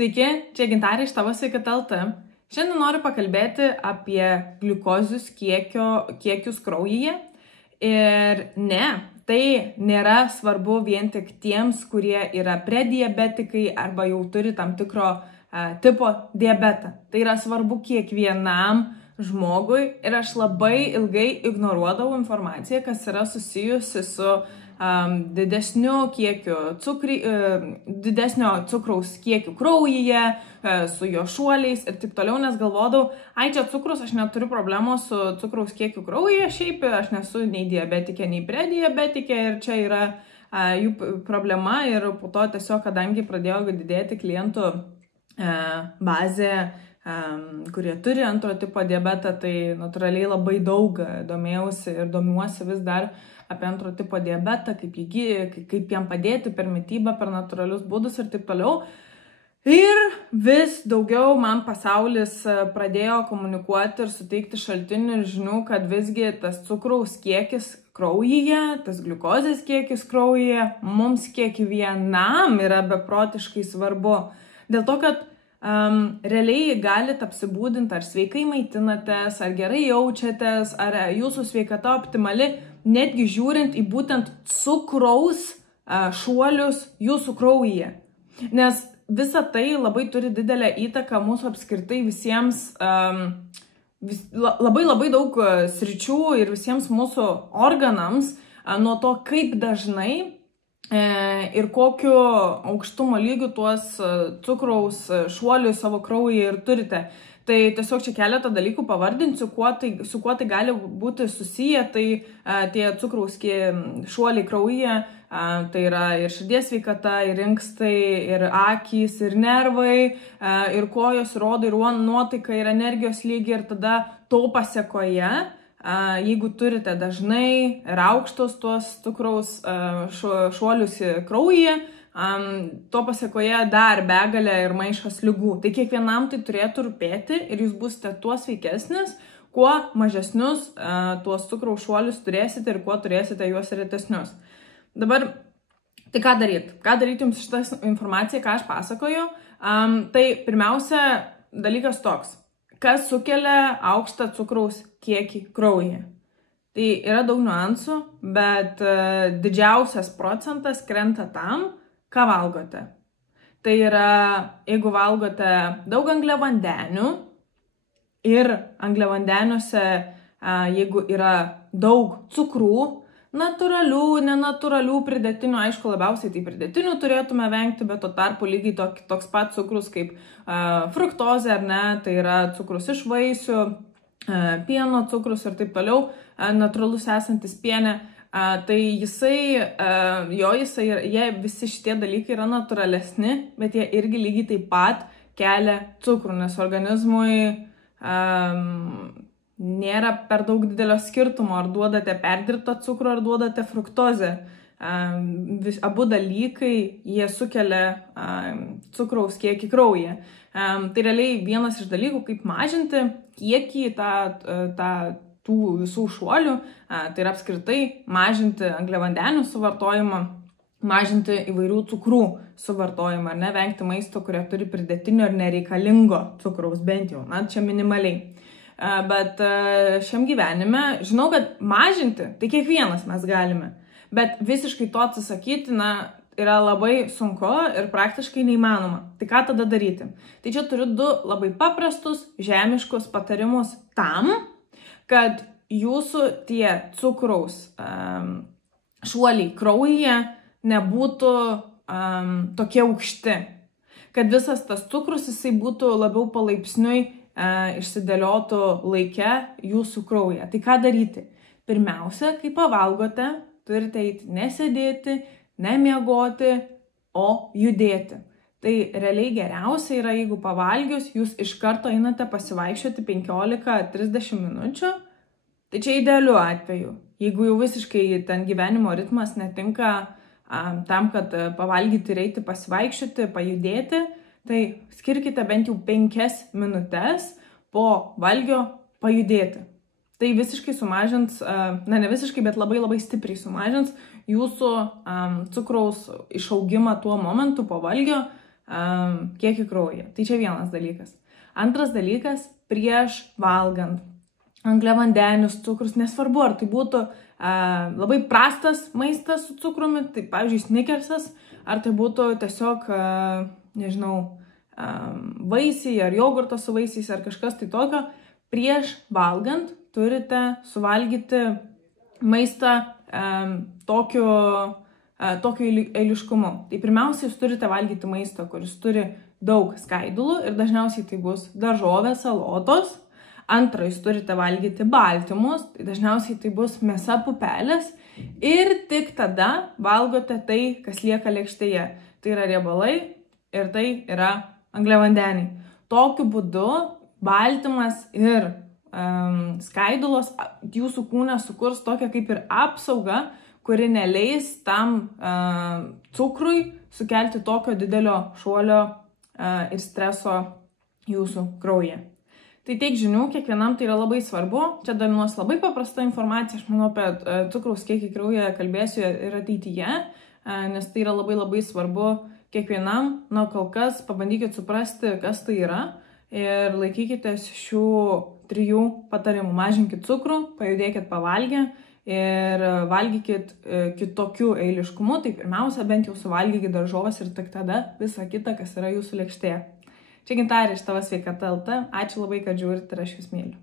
Sveiki, čia Gintarė iš Tavo Sveikata LT. Šiandien noriu pakalbėti apie gliukozės kiekius kraujyje. Ir ne, tai nėra svarbu vien tik tiems, kurie yra prediabetikai arba jau turi tam tikro tipo diabetą. Tai yra svarbu kiekvienam žmogui ir aš labai ilgai ignoruodavau informaciją, kas yra susijusi su didesnio cukraus kiekiu kraujyje, su jo šuoliais ir taip toliau, nes galvodavau, čia cukrus, aš neturiu problemos su cukraus kiekiu kraujyje, šiaip aš nesu nei diabetikė, nei prediabetikė ir čia yra jų problema ir po to tiesiog, kadangi pradėjo didėti klientų bazė, kurie turi antro tipo diabetą, tai natūraliai labai daug domėjausi ir domiuosi vis dar apie antro tipo diabetą, kaip jam padėti per mitybą, per natūralius būdus ir taip toliau. Ir vis daugiau man pasaulis pradėjo komunikuoti ir suteikti šaltinių ir žinių, kad visgi tas cukraus kiekis kraujyje, tas gliukozės kiekis kraujyje mums kiekvienam yra beprotiškai svarbu. Dėl to, kad realiai galite apsibūdinti, ar sveikai maitinatės, ar gerai jaučiatės, ar jūsų sveikata optimali, netgi žiūrint į būtent cukraus šuolius jūsų kraujyje. Nes visa tai labai turi didelę įtaką mūsų apskritai visiems, labai daug sričių ir visiems mūsų organams, nuo to, kaip dažnai ir kokiu aukštumo lygiu tuos cukraus šuolius savo kraujyje ir turite. Tai tiesiog čia keletą dalykų pavardinsiu, su kuo tai gali būti susiję. Tai tie cukraus šuoliai kraujyje, tai yra ir širdies sveikata, ir inkstai, ir akys, ir nervai, ir kojos, ir oda, ir nuotaika, ir energijos lygiai. Ir tada to pasekoje, jeigu turite dažnai ir aukštos tuos cukraus šuolius kraujyje, to pasekoje dar begalė ir maišas ligų. Tai kiekvienam tai turėtų rūpėti ir jūs būsite tuo sveikesnis, kuo mažesnius tuos cukraus šuolius turėsite ir kuo turėsite juos retesnius. Dabar, tai ką daryti? Ką daryti jums šitą informaciją, ką aš pasakoju? Tai pirmiausia dalykas toks, kas sukelia aukštą cukraus kiekį kraujyje. Tai yra daug niuansų, bet didžiausias procentas krenta tam, ką valgote. Tai yra, jeigu valgote daug angliavandenių ir angliavandeniuose, jeigu yra daug cukrų, natūralių, nenatūralių, pridėtinių, aišku, labiausiai tai pridėtinių turėtume vengti, bet to tarpu lygiai toks pat cukrus kaip fruktozė, ar ne, tai yra cukrus iš vaisių, pieno cukrus ir taip toliau, natūralus esantis piene. Tai jie visi šitie dalykai yra natūralesni, bet jie irgi lygiai taip pat kelia cukrų, nes organizmui nėra per daug didelio skirtumo, ar duodate perdirbtą cukrų, ar duodate fruktozę. Abu dalykai, jie sukelia cukraus kiekį kraujyje. Tai realiai vienas iš dalykų, kaip mažinti kiekį tų visų šuolių, tai yra apskritai mažinti angliavandenių suvartojimą, mažinti įvairių cukrų suvartojimą, ar ne, vengti maisto, kurie turi pridėtinio ir nereikalingo cukraus, bent jau, čia minimaliai. Bet šiam gyvenime, žinau, kad mažinti, tai kiekvienas mes galime, bet visiškai to atsisakyti, yra labai sunku ir praktiškai neįmanoma. Tai ką tada daryti? Tai čia turiu du labai paprastus, žemiškus patarimus tam, kad jūsų tie cukraus šuoliai kraujyje nebūtų tokie aukšti. Kad visas tas cukrus jisai būtų labiau palaipsniui išsidėliotų laike jūsų kraujyje. Tai ką daryti? Pirmiausia, kai pavalgote, turite eiti nesėdėti, nemiegoti, o judėti. Tai realiai geriausia yra, jeigu pavalgius, jūs iš karto einate pasivaikščioti 15-30 minučių. Tai čia idealiu atveju. Jeigu jau visiškai ten gyvenimo ritmas netinka tam, kad pavalgyti ir eiti pasivaikščioti, pajudėti, tai skirkite bent jau 5 minutes po valgio pajudėti. Tai visiškai sumažins, ne visiškai, bet labai stipriai sumažins jūsų cukraus išaugimą tuo momentu po valgio. kiekį kraujyje. Tai čia vienas dalykas. Antras dalykas, prieš valgant angliavandenius, cukrus, nesvarbu, ar tai būtų labai prastas maistas su cukrumi, tai pavyzdžiui Snickersas, ar tai būtų tiesiog, nežinau, vaisiai ar jogurtas su vaisiais ar kažkas tai tokio, prieš valgant turite suvalgyti maistą tokiu eiliškumu. Tai pirmiausia, jūs turite valgyti maistą, kuris turi daug skaidulų ir dažniausiai tai bus daržovės, salotos. Antra, jūs turite valgyti baltymus, tai dažniausiai tai bus mėsa, pupelės. Ir tik tada valgote tai, kas lieka lėkštėje. Tai yra riebalai ir tai yra angliavandeniai. Tokiu būdu baltymas ir skaidulos jūsų kūne sukurs tokią kaip ir apsaugą, kuri neleis tam cukrui sukelti tokio didelio šuolio ir streso jūsų kraujyje. Tai tiek žinių, kiekvienam tai yra labai svarbu. Čia dalinuosi labai paprasta informacija, aš manau, apie cukraus kiekį kraujyje kalbėsiu ir ateityje, nes tai yra labai svarbu kiekvienam. Na, kol kas pabandykit suprasti, kas tai yra ir laikykitės šių 3 patarimų. Mažinkit cukrų, pajudėkit pavalgę ir valgykit kitokių eiliškumų. Tai pirmiausia, bent jau suvalgykit daržovės ir tik tada visą kitą, kas yra jūsų lėkštėje. Čia Gintarė iš Tavo sveikata.lt. Ačiū labai, kad žiūrite ir aš jūs myliu.